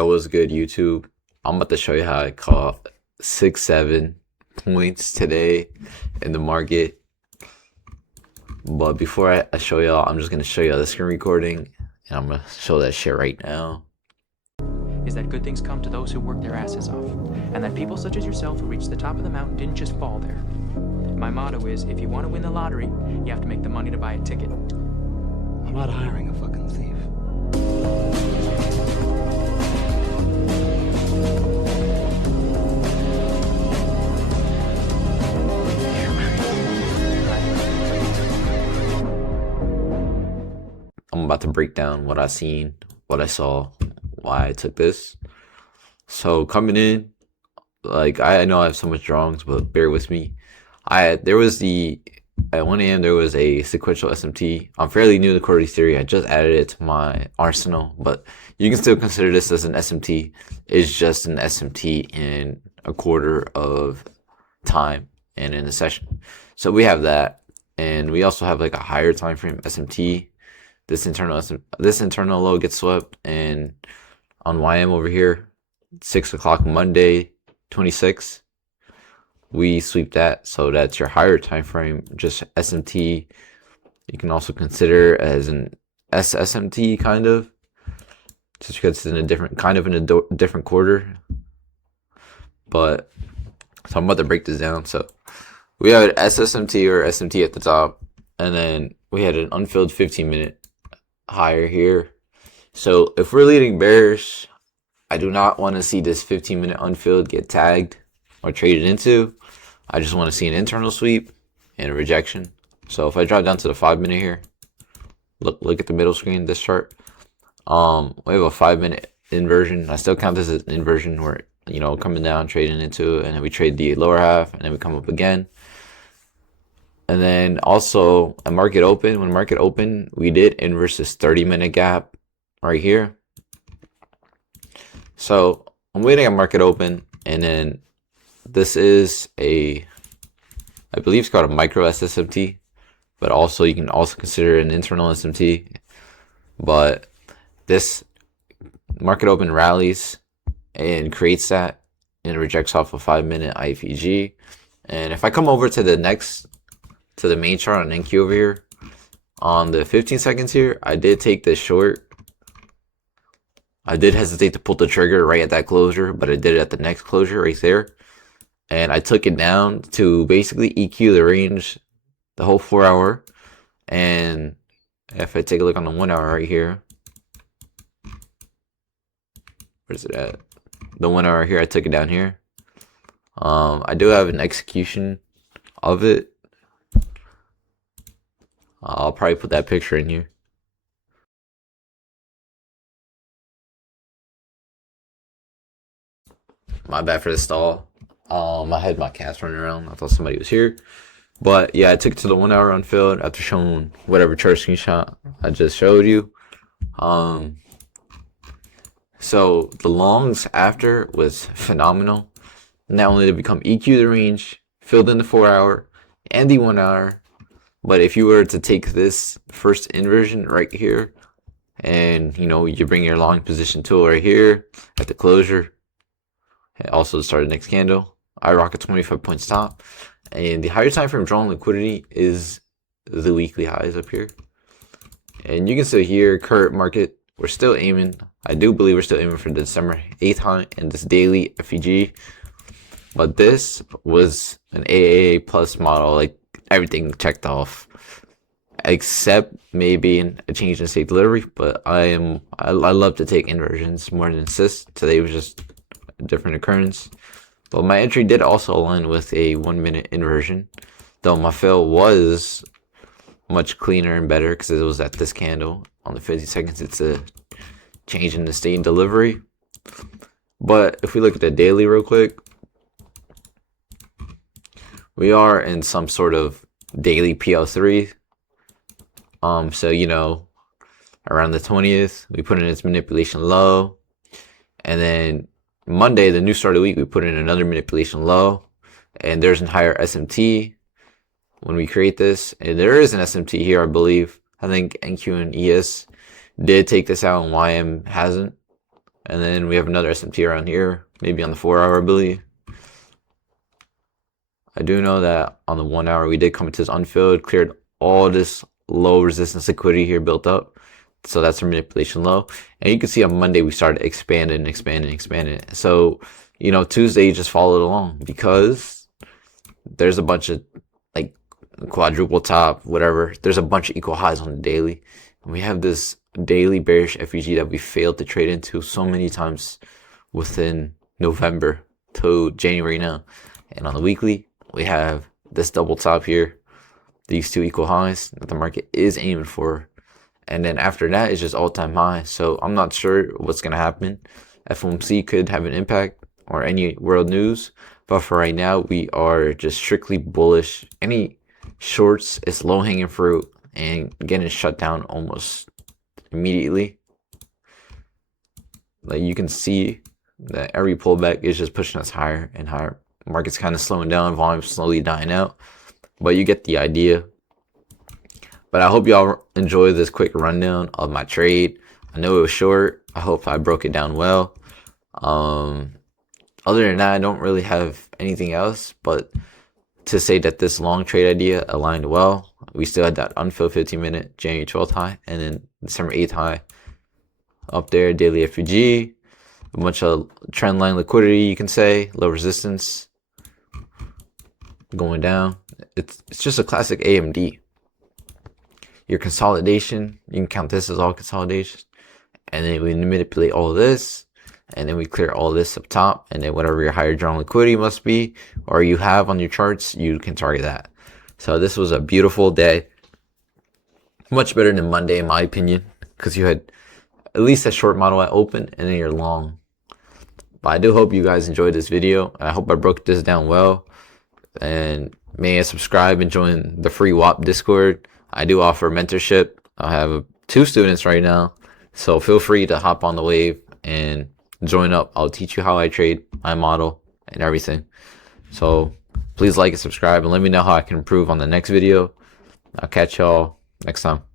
Yo, what's good, YouTube? I'm about to show you how I caught 6, 7 points today in the market. But before I show y'all, I'm just gonna show y'all the screen recording, and I'm gonna show that shit right now. Is that good things come to those who work their asses off, and that people such as yourself who reached the top of the mountain didn't just fall there. My motto is, if you want to win the lottery, you have to make the money to buy a ticket. I'm not hiring a fucking thief. I'm about to break down what I seen, what I saw, why I took this. So coming in, like I know I have so much drawings, but bear with me. There was at 1 a.m. there was a sequential SMT. I'm fairly new to quarterly theory. I just added it to my arsenal, but you can still consider this as an SMT. It's just an SMT in a quarter of time and in a session. So we have that, and we also have like a higher time frame SMT. This internal low gets swept, and on YM over here, 6 o'clock Monday, 26. We sweep that, so that's your higher time frame, just SMT. You can also consider as an SSMT kind of, just because it's in a different different quarter. But so I'm about to break this down. So we have an SSMT or SMT at the top, and then we had an unfilled 15-minute higher here. So if we're leading bearish, I do not want to see this 15-minute unfilled get tagged or traded into. I just want to see an internal sweep and a rejection. So if I drop down to the 5-minute here, look at the middle screen, this chart. We have a 5-minute inversion. I still count this as an inversion where, coming down, trading into it, and then we trade the lower half, and then we come up again. And then also a market open. When market open, we did inverse this 30-minute gap right here. So I'm waiting at market open, and then this is I believe it's called a micro SSMT, but also you can also consider an internal SMT. But this market open rallies and creates that and rejects off a 5-minute IFEG. And if I come over to the main chart on NQ over here, on the 15 seconds here, I did take this short. I did hesitate to pull the trigger right at that closure, but I did it at the next closure right there. And I took it down to basically EQ the range, the whole 4 hour. And if I take a look on the 1 hour right here, where's it at? The 1 hour here, I took it down here. I do have an execution of it. I'll probably put that picture in here. My bad for the stall. I had my cats running around. I thought somebody was here. But yeah, I took it to the 1 hour unfilled after showing whatever chart screenshot I just showed you. So the longs after was phenomenal. Not only did it become EQ the range, filled in the 4 hour and the 1 hour. But if you were to take this first inversion right here, and you bring your long position tool right here at the closure, and also to start the next candle, I rock a 25 point stop. And the higher time frame drawn liquidity is the weekly highs up here. And you can see here, current market, we're still aiming. I do believe we're still aiming for the December 8th high and this daily FEG. But this was an AAA plus model, like everything checked off, except maybe a change in state delivery. But I love to take inversions more than assists. Today was just a different occurrence. But my entry did also align with a 1-minute inversion, though my fill was much cleaner and better because it was at this candle. On the 50 seconds, it's a change in the state and delivery. But if we look at the daily real quick, we are in some sort of daily PL3. So around the 20th, we put in its manipulation low, and then Monday, the new start of the week, we put in another manipulation low, and there's a higher SMT when we create this, and there is an SMT here, I believe. I think NQ and ES did take this out, and YM hasn't. and then we have another SMT around here, maybe on the 4-hour ability. I do know that on the 1 hour we did come into this unfilled, cleared all this low resistance liquidity here built up. So that's a manipulation low. And you can see on Monday we started expanding. So, you know, Tuesday you just followed along because there's a bunch of like quadruple top, whatever. There's a bunch of equal highs on the daily. And we have this daily bearish FEG that we failed to trade into so many times within November to January now. And on the weekly, we have this double top here, these two equal highs that the market is aiming for. And then after that, it's just all-time high. So I'm not sure what's going to happen. FOMC could have an impact or any world news. But for right now, we are just strictly bullish. Any shorts, it's low-hanging fruit and getting shut down almost immediately. Like you can see that every pullback is just pushing us higher and higher. Market's kind of slowing down, volume slowly dying out. But you get the idea. But I hope y'all enjoy this quick rundown of my trade. I know it was short. I hope I broke it down well. Other than that, I don't really have anything else but to say that this long trade idea aligned well. We still had that unfilled 15-minute January 12th high and then December 8th high up there, daily FEG, a bunch of trend line liquidity, you can say, low resistance going down. It's just a classic AMD. Your consolidation, you can count this as all consolidation, and then we manipulate all this, and then we clear all this up top, and then whatever your higher drawn liquidity must be or you have on your charts, you can target that. So this was a beautiful day, much better than Monday in my opinion, because you had at least a short model at open and then you're long. But I do hope you guys enjoyed this video, and I hope I broke this down well. And may I subscribe and join the free WAP Discord. I do offer mentorship. I have 2 students right now, so feel free to hop on the wave and join up. I'll teach you how I trade, my model, and everything. So please like and subscribe and let me know how I can improve on the next video. I'll catch y'all next time.